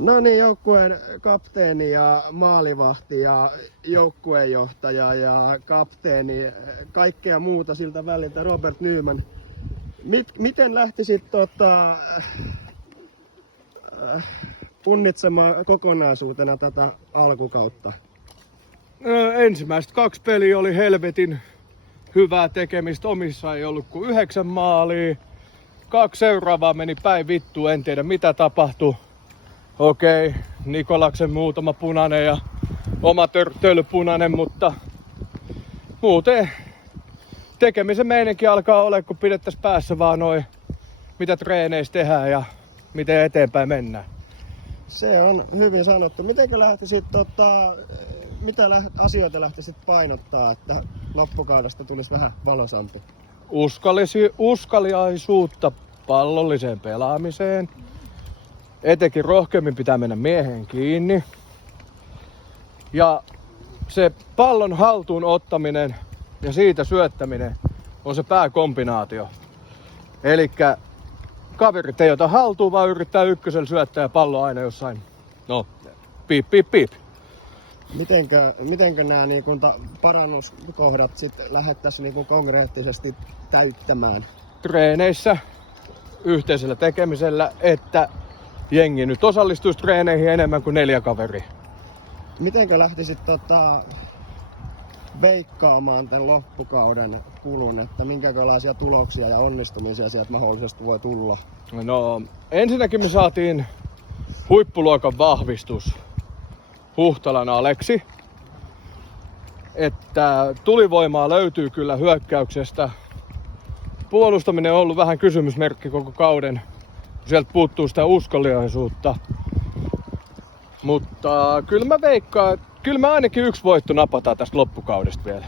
No niin, joukkueen kapteeni ja maalivahti ja joukkueenjohtaja ja kapteeni, kaikkea muuta siltä väliltä, Robert Nyman. Miten lähtisit punnitsemaan kokonaisuutena tätä alkukautta? Ensimmäiset 2 peliä oli helvetin hyvää tekemistä. Omissa ei ollut kuin 9 maalia. 2 seuraavaa meni päin vittu, en tiedä mitä tapahtui. Okei, Nikolaksen muutama punainen ja oma törttelypunainen, mutta muuten tekemisen meininki alkaa olla, kun pidettäisiin päässä vaan noin, mitä treeneissä tehdään ja miten eteenpäin mennään. Se on hyvin sanottu. Mitenkö lähtisit, asioita lähtisit painottaa, että loppukaudesta tulisi vähän valoisampi? Uskaliaisuutta pallolliseen pelaamiseen. Etenkin rohkeammin pitää mennä mieheen kiinni. Ja se pallon haltuun ottaminen ja siitä syöttäminen on se pääkombinaatio. Elikkä kaverit ei ota haltuun, vaan yrittää ykkösellä syöttää pallo aina jossain. No, piip. Mitenkö nämä parannuskohdat sitten lähdettäisiin konkreettisesti täyttämään? Treeneissä, yhteisellä tekemisellä, että jengi nyt osallistuisi treeneihin enemmän kuin 4 kaveria. Mitenkö lähtisit veikkaamaan tämän loppukauden kulun, että minkälaisia tuloksia ja onnistumisia sieltä mahdollisesti voi tulla? No, ensinnäkin me saatiin huippuluokan vahvistus Huhtalan Aleksi, että tulivoimaa löytyy kyllä hyökkäyksestä. Puolustaminen on ollut vähän kysymysmerkki koko kauden. Sieltä puuttuu sitä uskaliaisuutta. Mutta kyllä mä veikkaan, että kyllä mä ainakin 1 voitto napataan tästä loppukaudesta vielä.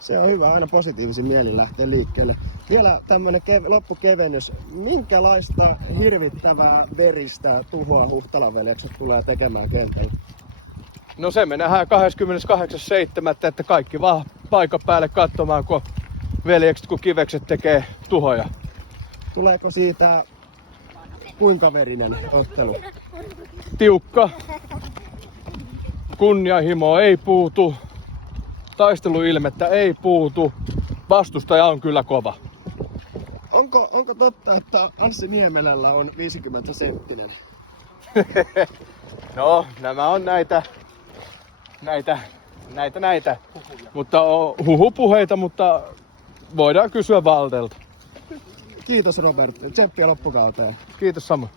Se on hyvä, aina positiivisin mielin lähteä liikkeelle. Vielä tämmönen loppukevennys. Minkälaista hirvittävää veristä tuhoa Huhtalan veljekset tulee tekemään kentällä? No se me nähdään 28.7. että kaikki vaan paikan päälle katsomaan, kun veljekset kun kivekset tekee tuhoja. Tuleeko siitä kuinka verinen ottelu? Tiukka. Kunnianhimo ei puutu. Taisteluilmettä ei puutu. Vastustaja on kyllä kova. Onko totta, että Anssi Niemelällä on 50 senttinen? No, nämä on näitä. Mutta huhupuheita, mutta voidaan kysyä Valtelta. Kiitos Robert. Tsemppiä loppukauteen. Kiitos sama.